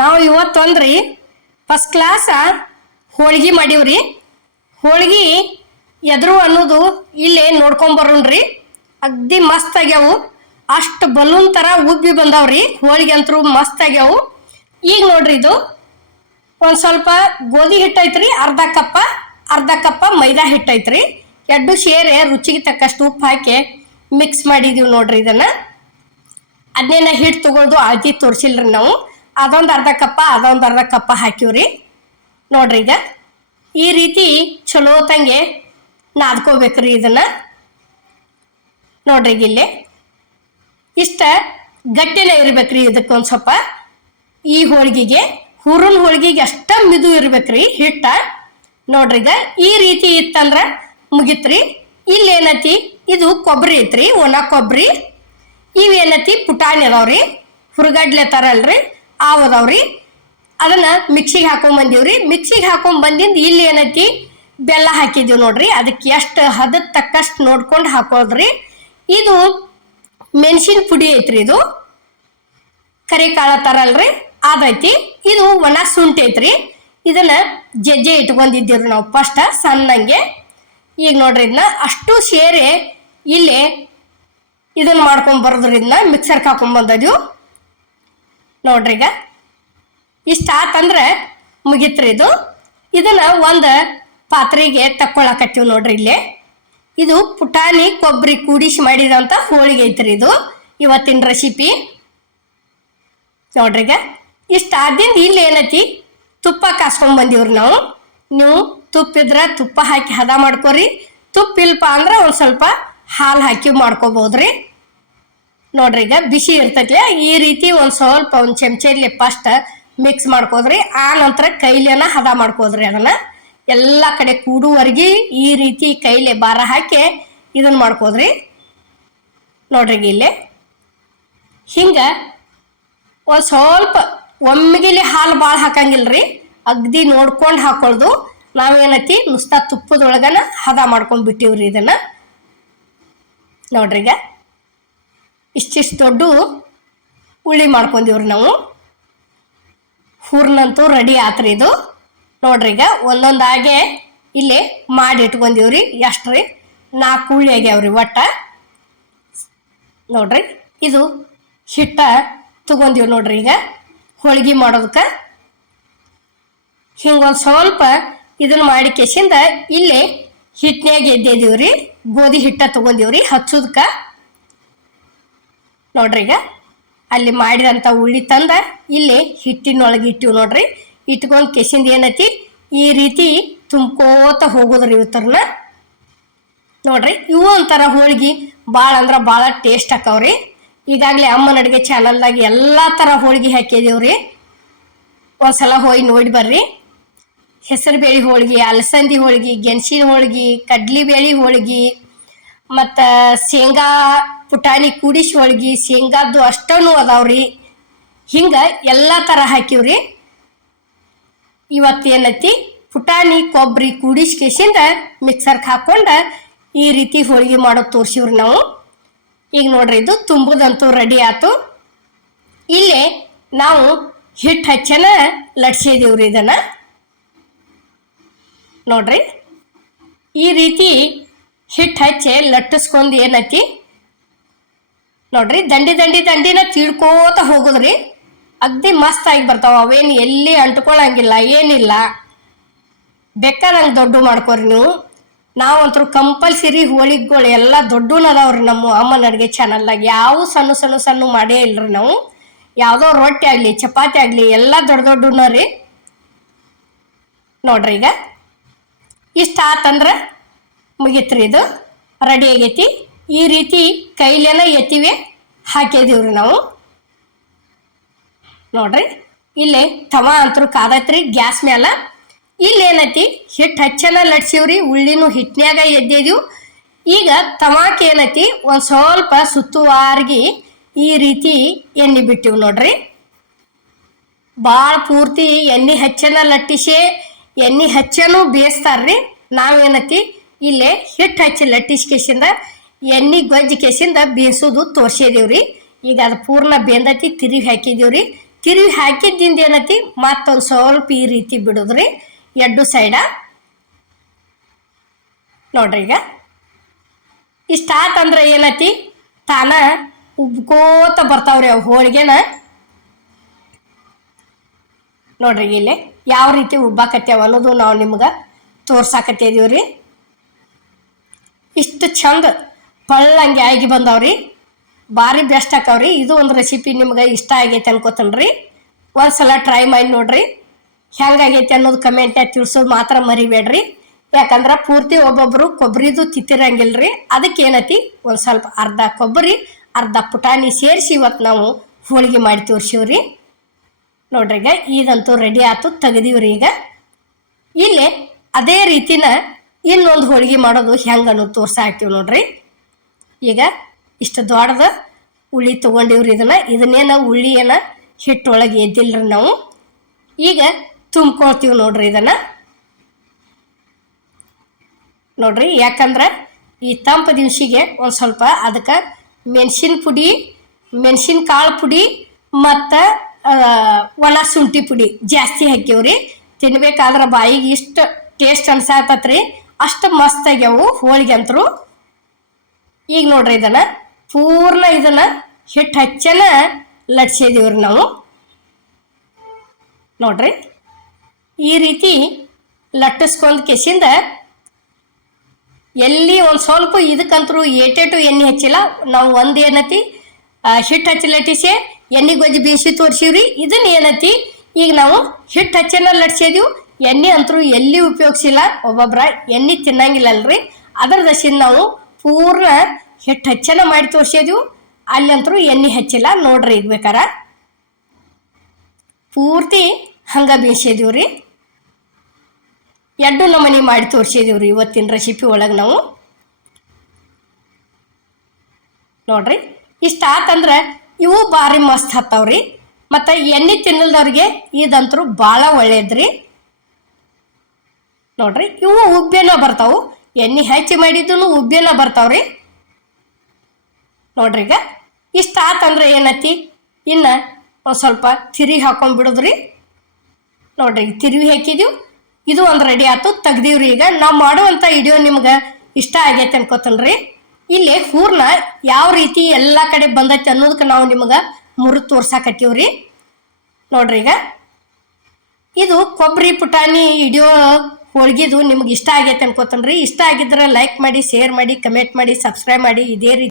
ನಾವು ಇವತ್ತೊಂದ್ರಿ first class ಹೋಳಿಗೆ ಮಾಡೀವ್ರಿ. ಹೋಳಿಗೆ ಎದ್ರು ಅನ್ನೋದು ಇಲ್ಲೇ ನೋಡ್ಕೊಂಬರೋಣ್ರಿ. ಅಗ್ದಿ ಮಸ್ತ್ ಆಗ್ಯಾವು. ಅಷ್ಟು ಬಲೂನ್ ಥರ ಉಬ್ಬಿ ಬಂದಾವ್ರಿ. ಹೋಳಿಗೆ ಅಂತರೂ ಮಸ್ತ್ ಆಗ್ಯಾವು. ಈಗ ನೋಡ್ರಿ, ಇದು ಒಂದು ಸ್ವಲ್ಪ ಗೋಧಿ ಹಿಟ್ಟು ಐತ್ರಿ, ಅರ್ಧ ಕಪ್ಪ ಮೈದಾ ಹಿಟ್ಟು ಐತ್ರಿ. ಎರಡು ಸೇರೆ ರುಚಿಗೆ ತಕ್ಕಷ್ಟು ಉಪ್ಪು ಹಾಕಿ ಮಿಕ್ಸ್ ಮಾಡಿದೀವಿ ನೋಡ್ರಿ. ಅದನ್ನೇನ ಹಿಟ್ಟು ತಗೊಳ್ದು ಅಳತಿ ತೋರಿಸಿಲ್ರಿ ನಾವು. ಅದೊಂದು ಅರ್ಧ ಕಪ್ಪ ಹಾಕಿವ್ರಿ ನೋಡ್ರಿ. ಈಗ ಈ ರೀತಿ ಚಲೋ ತಂಗೆ ನಾದ್ಕೋಬೇಕ್ರಿ ಇದನ್ನ ನೋಡ್ರಿ. ಇಲ್ಲಿ ಇಷ್ಟ ಗಟ್ಟಿನೇ ಇರ್ಬೇಕ್ರಿ. ಇದಕ್ಕೊಂದು ಸ್ವಲ್ಪ ಈ ಹೋಳಿಗೆಗೆ ಹೂರಣ ಹೋಳಿಗೆಗೆ ಅಷ್ಟ ಮಿದು ಇರ್ಬೇಕ್ರಿ ಹಿಟ್ಟ ನೋಡ್ರಿ. ಈಗ ಈ ರೀತಿ ಇತ್ತಂದ್ರ ಮುಗಿತ್ರಿ. ಇಲ್ಲೇನತಿ ಇದು ಕೊಬ್ಬರಿ ಐತ್ರಿ, ಒಣ ಕೊಬ್ಬರಿ. ಇವೇನತಿ ಪುಟಾಣಿ ಅದಾವ್ರಿ, ಹುರುಗಡ್ಲೆ ಥರ ಅಲ್ರಿ, ಅದಾವ್ರಿ. ಅದನ್ನ ಮಿಕ್ಸಿಗೆ ಹಾಕೊಂಡ್ ಬಂದಿಂದ ಇಲ್ಲಿ ಏನೈತಿ ಬೆಲ್ಲ ಹಾಕಿದೀವಿ ನೋಡ್ರಿ. ಅದಕ್ಕೆ ಎಷ್ಟು ಹದದ ತಕ್ಕಷ್ಟು ನೋಡ್ಕೊಂಡು ಹಾಕೋದ್ರಿ. ಇದು ಮೆಣಸಿನ ಪುಡಿ ಐತ್ರಿ, ಇದು ಕರಿ ಕಾಳ ಥರ ಅಲ್ರಿ, ಅದೈತಿ. ಇದು ಒಣ ಶುಂಠಿ ಐತ್ರಿ. ಇದನ್ನ ಜಜ್ಜೆ ಇಟ್ಕೊಂಡಿದ್ದೀವ್ರಿ ನಾವು ಫಸ್ಟ್ ಸಣ್ಣಂಗೆ. ಈಗ ನೋಡ್ರಿ, ಇದನ್ನ ಅಷ್ಟು ಸೇರಿ ಇಲ್ಲಿ ಇದನ್ನ ಮಾಡ್ಕೊಂಡ್ ಬರೋದ್ರಿ. ಇದನ್ನ ಮಿಕ್ಸರ್ಗೆ ಹಾಕೊಂಡ್ ಬಂದದ್ವು ನೋಡ್ರಿ. ಈಗ ಇಷ್ಟ ಆತಂದ್ರೆ ಮುಗಿತ್ರಿ ಇದು. ಇದನ್ನ ಒಂದು ಪಾತ್ರೆಗೆ ತಕ್ಕೊಳಕತ್ತೀವಿ ನೋಡ್ರಿ. ಇಲ್ಲೇ ಇದು ಪುಟಾಣಿ ಕೊಬ್ಬರಿ ಕೂಡಿಸಿ ಮಾಡಿದಂಥ ಹೋಳಿಗೆ ಐತ್ರಿ. ಇದು ಇವತ್ತಿನ ರೆಸಿಪಿ ನೋಡ್ರಿ. ಈಗ ಇಷ್ಟ ಆದಿಂದ ಇಲ್ಲಿ ಏನೈತಿ ತುಪ್ಪ ಕಾಸ್ಕೊಂಡ್ ಬಂದೀವ್ರಿ ನಾವು. ನೀವು ತುಪ್ಪ ಇದ್ರೆ ತುಪ್ಪ ಹಾಕಿ ಹದ ಮಾಡ್ಕೊರಿ. ತುಪ್ಪ ಇಲ್ಪ ಅಂದ್ರೆ ಒಂದು ಸ್ವಲ್ಪ ಹಾಲು ಹಾಕಿ ಮಾಡ್ಕೋಬಹುದ್ರಿ ನೋಡ್ರಿ. ಈಗ ಬಿಸಿ ಇರ್ತೈತಿ. ಈ ರೀತಿ ಒಂದು ಸ್ವಲ್ಪ ಒಂದು ಚಮಚೆಯಲ್ಲಿ ಫಸ್ಟ್ ಮಿಕ್ಸ್ ಮಾಡ್ಕೋದ್ರಿ. ಆ ನಂತರ ಕೈಲೇನ ಹದ ಮಾಡ್ಕೋದ್ರಿ. ಅದನ್ನ ಎಲ್ಲ ಕಡೆ ಕೂಡುವರೆಗೆ ಈ ರೀತಿ ಕೈಲೆ ಭಾರ ಹಾಕಿ ಇದನ್ನ ಮಾಡ್ಕೋದ್ರಿ ನೋಡ್ರಿ. ಇಲ್ಲಿ ಹಿಂಗ ಒಂದು ಸ್ವಲ್ಪ ಒಮ್ಮೆಗಿಲಿ ಹಾಲು ಭಾಳ ಹಾಕಂಗಿಲ್ರಿ, ಅಗ್ದಿ ನೋಡ್ಕೊಂಡು ಹಾಕೊಳ್ದು. ನಾವೇನೈತಿ ನುಸ್ತಾ ತುಪ್ಪದೊಳಗನ ಹದ ಮಾಡ್ಕೊಂಡ್ ಬಿಟ್ಟಿವ್ರಿ ಇದನ್ನ ನೋಡ್ರಿ. ಈಗ ಇಷ್ಟಿಷ್ಟು ದೊಡ್ಡ ಉಳ್ಳಿ ಮಾಡ್ಕೊಂಡಿವ್ರಿ ನಾವು. ಹೂರ್ನಂತೂ ರೆಡಿ ಆತ್ರಿ ಇದು ನೋಡ್ರಿ. ಈಗ ಒಂದೊಂದಾಗೆ ಇಲ್ಲಿ ಮಾಡಿ ಇಟ್ಕೊಂಡಿವ್ರಿ. ಎಷ್ಟ್ರಿ 4 ಉಳ್ಳಿ ಆಗ್ಯಾವ್ರಿ ಒಟ್ಟ ನೋಡ್ರಿ. ಇದು ಹಿಟ್ಟ ತಗೊಂಡಿವ್ ನೋಡ್ರಿ. ಈಗ ಹೋಳಿಗೆ ಮಾಡೋದಕ್ಕೆ ಹಿಂಗೊಂದು ಸ್ವಲ್ಪ ಇದನ್ನ ಮಾಡಿ ಕೆಸಿಂದ ಇಲ್ಲಿ ಹಿಟ್ಟಿನಾಗ ಎದ್ದೇದೀವ್ರಿ. ಗೋಧಿ ಹಿಟ್ಟ ತಗೊಂಡಿವ್ರಿ ಹಚ್ಚೋದಕ್ಕ ನೋಡ್ರಿ. ಈಗ ಅಲ್ಲಿ ಮಾಡಿದಂಥ ಉಳ್ಳಿ ತಂದ ಇಲ್ಲಿ ಹಿಟ್ಟಿನೊಳಗೆ ಇಟ್ಟಿವ್ ನೋಡ್ರಿ. ಇಟ್ಕೊಂಡು ಕೆಸಿಂದ ಏನೈತಿ ಈ ರೀತಿ ತುಂಬ್ಕೋತ ಹೋಗೋದ್ರಿ ಇವತ್ತರನ್ನ ನೋಡ್ರಿ. ಇವು ಒಂಥರ ಹೋಳಿಗೆ ಭಾಳ ಅಂದ್ರೆ ಭಾಳ ಟೇಸ್ಟ್ ಆಕವ್ರಿ. ಈಗಾಗಲೇ ಅಮ್ಮನ ಅಡುಗೆ ಚಾನಲ್ದಾಗ ಎಲ್ಲ ಥರ ಹೋಳಿಗೆ ಹಾಕಿದೀವ್ರಿ. ಒಂದ್ಸಲ ಹೋಗಿ ನೋಡಿ ಬರ್ರಿ. ಹೆಸರು ಬೇಳೆ ಹೋಳಿಗೆ, ಅಲಸಂದಿ ಹೋಳಿಗೆ, ಗೆಣಸಿನ ಹೋಳಿಗೆ, ಕಡ್ಲಿಬೇಳೆ ಹೋಳಿಗೆ, ಮತ್ತು ಶೇಂಗಾ ಪುಟಾಣಿ ಕೂಡಿಸಿ ಹೋಳಿಗೆ, ಶೇಂಗಾದ್ದು ಅಷ್ಟೂ ಅದಾವ್ರಿ. ಹಿಂಗೆ ಎಲ್ಲ ಥರ ಹಾಕಿವ್ರಿ. ಇವತ್ತೇನೈತಿ ಪುಟಾಣಿ ಕೊಬ್ಬರಿ ಕೂಡಿಸಿ ಕೇಸಿಂದ ಮಿಕ್ಸರ್ಗೆ ಹಾಕ್ಕೊಂಡು ಈ ರೀತಿ ಹೋಳಿಗೆ ಮಾಡೋದು ತೋರಿಸಿವ್ರಿ ನಾವು. ಈಗ ನೋಡ್ರಿ, ಇದು ತುಂಬುದಂತೂ ರೆಡಿ ಆಯ್ತು. ಇಲ್ಲೇ ನಾವು ಹಿಟ್ಟು ಹಚ್ಚನ ಲಟ್ಸಿದೀವ್ರಿ ಇದನ್ನು ನೋಡ್ರಿ. ಈ ರೀತಿ ಹಿಟ್ಟು ಹಚ್ಚಿ ಲಟ್ಟಿಸ್ಕೊಂಡು ಏನೈತಿ ನೋಡ್ರಿ, ದಂಡಿನ ತೀಡ್ಕೋತ ಹೋಗುದ್ರಿ. ಅಗ್ದಿ ಮಸ್ತ್ ಆಗಿ ಬರ್ತಾವ. ಅವೇನು ಎಲ್ಲಿ ಅಂಟ್ಕೊಳಂಗಿಲ್ಲ, ಏನಿಲ್ಲ. ಬೇಕಾದಂಗೆ ದೊಡ್ಡ ಮಾಡ್ಕೊರಿ ನೀವು. ನಾವಂತರೂ ಕಂಪಲ್ಸರಿ ಹೋಳಿಗೆಗಳು ಎಲ್ಲ ದೊಡ್ಡನ ಅದಾವ್ರಿ ನಮ್ಮ ಅಮ್ಮನ ಅಡುಗೆ ಚಾನಲ್ದಾಗ. ಯಾವ ಸಣ್ಣ ಮಾಡೇ ಇಲ್ರಿ ನಾವು. ಯಾವುದೋ ರೊಟ್ಟಿ ಆಗಲಿ ಚಪಾತಿ ಆಗಲಿ ಎಲ್ಲ ದೊಡ್ಡನ ರೀ ನೋಡ್ರಿ. ಈಗ ಇಷ್ಟ ಆತಂದ್ರೆ ಮುಗಿತ್ರಿ, ಇದು ರೆಡಿ ಆಗೈತಿ. ಈ ರೀತಿ ಕೈಲೆಲ್ಲ ಎತ್ತಿವೆ ಹಾಕಿದೀವ್ರಿ ನಾವು ನೋಡ್ರಿ. ಇಲ್ಲಿ ತವಾ ಅಂತರೂ ಕಾದತ್ರಿ ಗ್ಯಾಸ್ ಮ್ಯಾಲ. ಇಲ್ಲೇನೈತಿ ಹಿಟ್ಟು ಹಚ್ಚನ ಲಟ್ಸಿವ್ರಿ. ಉಳ್ಳಿನೂ ಹಿಟ್ಟಿನ್ಯಾಗ ಎದ್ದೇದೀವು. ಈಗ ತವಾಕ್ ಏನೈತಿ ಒಂದು ಸ್ವಲ್ಪ ಸುತ್ತುವಾರ್ಗಿ ಈ ರೀತಿ ಎಣ್ಣೆ ಬಿಟ್ಟಿವ್ ನೋಡ್ರಿ. ಭಾಳ ಪೂರ್ತಿ ಎಣ್ಣೆ ಹಚ್ಚನ ಲಟ್ಟಿಸಿ ಎಣ್ಣೆ ಹಚ್ಚನೂ ಬೇಯಿಸ್ತಾರ್ರಿ. ನಾವೇನೈತಿ ಇಲ್ಲೇ ಹಿಟ್ಟು ಹಚ್ಚಿ ಲಟ್ಟಿಸಿ ಕೇಸಿಂದ ಎಣ್ಣೆ ಗೊಜ್ಜಿ ಕೇಸಿಂದ ಬೇಯಿಸೋದು ತೋರಿಸಿದೀವ್ರಿ. ಈಗ ಅದು ಪೂರ್ಣ ಬೆಂದತಿ ತಿರುಗಿ ಹಾಕಿದೀವ್ರಿ. ತಿರುವಿ ಹಾಕಿದ್ದಿಂದ ಏನೈತಿ ಮತ್ತೊಂದು ಸ್ವಲ್ಪ ಈ ರೀತಿ ಬಿಡುದ್ರಿ ಎರಡು ಸೈಡ. ನೋಡ್ರಿ ಈಗ ಇಷ್ಟ ಆತಂದ್ರೆ ಏನೈತಿ ತಾನ ಉಬ್ಕೋತ ಬರ್ತಾವ್ರಿ ಅವು ಹೋಳಿಗೆನ. ನೋಡ್ರಿ ಇಲ್ಲಿ ಯಾವ ರೀತಿ ಉಬ್ಬಾಕತ್ಯಾವ ಅನ್ನೋದು ನಾವು ನಿಮ್ಗೆ ತೋರ್ಸಾಕತ್ತಿದೀವ್ರಿ. ಇಷ್ಟು ಚಂದ ಪಳ್ಳಂಗೆ ಆಗಿ ಬಂದಾವ್ರಿ, ಭಾರಿ ಬೆಸ್ಟ್ ಆಕಾವ್ರಿ. ಇದು ಒಂದು ರೆಸಿಪಿ ನಿಮ್ಗೆ ಇಷ್ಟ ಆಗೈತೆ ಅನ್ಕೋತನ್ರಿ. ಒಂದ್ಸಲ ಟ್ರೈ ಮಾಡಿ ನೋಡ್ರಿ, ಹೆಂಗಾಗೈತೆ ಅನ್ನೋದು ಕಮೆಂಟ್ಯಾಗ ತಿಳಿಸೋದು ಮಾತ್ರ ಮರಿಬೇಡ್ರಿ. ಯಾಕಂದ್ರೆ ಪೂರ್ತಿ ಒಬ್ಬೊಬ್ರು ಕೊಬ್ಬರಿದು ತಿತ್ತಿರಂಗಿಲ್ರಿ. ಅದಕ್ಕೆ ಏನೈತಿ ಒಂದು ಸ್ವಲ್ಪ ಅರ್ಧ ಕೊಬ್ಬರಿ ಅರ್ಧ ಪುಟಾಣಿ ಸೇರಿಸಿ ಇವತ್ತು ನಾವು ಹೋಳಿಗೆ ಮಾಡಿ ತೋರಿಸಿವ್ರಿ. ನೋಡ್ರಿ ಈಗ ಇದಂತೂ ರೆಡಿ ಆಯ್ತು, ತೆಗೆದೀವ್ರಿ. ಈಗ ಇಲ್ಲಿ ಅದೇ ರೀತಿನ ಇನ್ನೊಂದು ಹೋಳಿಗೆ ಮಾಡೋದು ಹೆಂಗೆ ಅನ್ನೋದು ತೋರ್ಸಾಕ್ತೀವಿ ನೋಡ್ರಿ. ಈಗ ಇಷ್ಟು ದೊಡ್ಡದ ಉಳ್ಳಿ ತೊಗೊಂಡಿವ್ರಿ. ಇದನ್ನೇನ ಉಳ್ಳಿಯನ್ನ ಹಿಟ್ಟೊಳಗೆ ಎದ್ದಿಲ್ರಿ ನಾವು. ಈಗ ತುಂಬ್ಕೊಳ್ತೀವಿ ನೋಡ್ರಿ ಇದನ್ನು. ನೋಡ್ರಿ ಯಾಕಂದ್ರೆ ಈ ತಂಪು ದಿವ್ಸಿಗೆ ಒಂದು ಸ್ವಲ್ಪ ಅದಕ್ಕೆ ಮೆಣಸಿನ ಪುಡಿ, ಮೆಣಸಿನ ಕಾಳು ಪುಡಿ ಮತ್ತು ಒಣ ಶುಂಠಿ ಪುಡಿ ಜಾಸ್ತಿ ಹಾಕಿವ್ರಿ. ತಿನ್ಬೇಕಾದ್ರೆ ಬಾಯಿಗೆ ಇಷ್ಟು ಟೇಸ್ಟ್ ಅನ್ಸಾಕತ್ರಿ, ಅಷ್ಟು ಮಸ್ತ್ ಆಗ್ಯಾವು ಹೋಳಿಗೆ ಅಂತರು. ಈಗ ನೋಡ್ರಿ ಪೂರ್ಣ ಹಿಟ್ಟು ಹಚ್ಚನ ಲಟ್ಸಿದೀವ್ರಿ ನಾವು. ನೋಡ್ರಿ ಈ ರೀತಿ ಲಟ್ಟಿಸ್ಕೊಂಡ್ ಕೆಸಿಂದ ಎಲ್ಲಿ ಒಂದು ಸ್ವಲ್ಪ ಇದಕ್ಕಂತರೂ ಏಟೇಟು ಎಣ್ಣೆ ಹಚ್ಚಿಲ್ಲ ನಾವು. ಒಂದು ಏನತಿ ಹಿಟ್ಟು ಹಚ್ಚಿ ಲಟ್ಟಿಸಿ ಎಣ್ಣೆ ಗೊಜ್ಜಿ ಬೀಸಿ ತೋರಿಸಿವ್ರಿ. ಇದನ್ನ ಏನತಿ ಈಗ ನಾವು ಹಿಟ್ಟು ಹಚ್ಚನ ಲಟ್ಸಿದೀವಿ, ಎಣ್ಣೆ ಅಂತರೂ ಎಲ್ಲಿ ಉಪಯೋಗಿಸಿಲ್ಲ. ಒಬ್ಬೊಬ್ರ ಎಣ್ಣೆ ತಿನ್ನಂಗಿಲ್ಲಲ್ರಿ, ಅದರ ದಶಿಂದ ನಾವು ಪೂರ್ಣ ಹಿಟ್ಟು ಹಚ್ಚನ ಮಾಡಿ ತೋರಿಸಿದೀವಿ. ಅಲ್ಲಂತರೂ ಎಣ್ಣೆ ಹಚ್ಚಿಲ್ಲ ನೋಡ್ರಿ. ಈಗ ಬೇಕಾರ ಪೂರ್ತಿ ಹಂಗೆ ಬೀಸಿದೀವ್ರಿ. ಎರಡು ನಮೂನಿ ಮಾಡಿ ತೋರಿಸಿದೀವ್ರಿ ಇವತ್ತಿನ ರೆಸಿಪಿ ಒಳಗೆ ನಾವು. ನೋಡ್ರಿ ಇಷ್ಟ ಆತಂದ್ರೆ ಇವು ಭಾರಿ ಮಸ್ತ್ ಹತ್ತವ್ರಿ. ಮತ್ತು ಎಣ್ಣೆ ತಿನ್ನಲ್ದವ್ರಿಗೆ ಇದಂತರೂ ಭಾಳ ಒಳ್ಳೇದ್ರಿ. ನೋಡ್ರಿ ಇವು ಉಬ್ಬೇನ ಬರ್ತಾವು, ಎಣ್ಣೆ ಹಚ್ಚಿ ಮಾಡಿದ್ದು ಉಬ್ಬೇನ ಬರ್ತಾವ್ರಿ. ನೋಡ್ರಿ ಈಗ ಇಷ್ಟ ಆತಂದ್ರೆ ಏನತಿ ಇನ್ನು ಒಂದು ಸ್ವಲ್ಪ ತಿರುವಿ ಹಾಕೊಂಡ್ಬಿಡುದ್ರಿ. ನೋಡ್ರಿ ತಿರುವಿ ಹಾಕಿದೀವಿ. ಇದು ಒಂದು ರೆಡಿ ಆಯ್ತು, ತೆಗ್ದೀವ್ರಿ. ಈಗ ನಾವು ಮಾಡುವಂಥ ವಿಡಿಯೋ ನಿಮ್ಗೆ ಇಷ್ಟ ಆಗೈತೆ ಅನ್ಕೋತನ್ರಿ. ಇಲ್ಲಿ ಹೂರ್ಣ ಯಾವ ರೀತಿ ಎಲ್ಲ ಕಡೆ ಬಂದೈತೆ ಅನ್ನೋದಕ್ಕೆ ನಾವು ನಿಮ್ಗೆ ಮುರಿದು ತೋರ್ಸಾಕತ್ತೀವ್ರಿ. ನೋಡ್ರಿ ಈಗ ಇದು ಕೊಬ್ಬರಿ ಪುಟಾಣಿ ವಿಡಿಯೋ ಹೋಳ್ಗಿದು ನಿಮ್ಗೆ ಇಷ್ಟ ಆಗೈತೆ ಅನ್ಕೋತನ್ರಿ. ಇಷ್ಟ ಆಗಿದ್ರೆ ಲೈಕ್ ಮಾಡಿ, ಶೇರ್ ಮಾಡಿ, ಕಮೆಂಟ್ ಮಾಡಿ, ಸಬ್ಸ್ಕ್ರೈಬ್ ಮಾಡಿ. ಇದೇ ರೀತಿ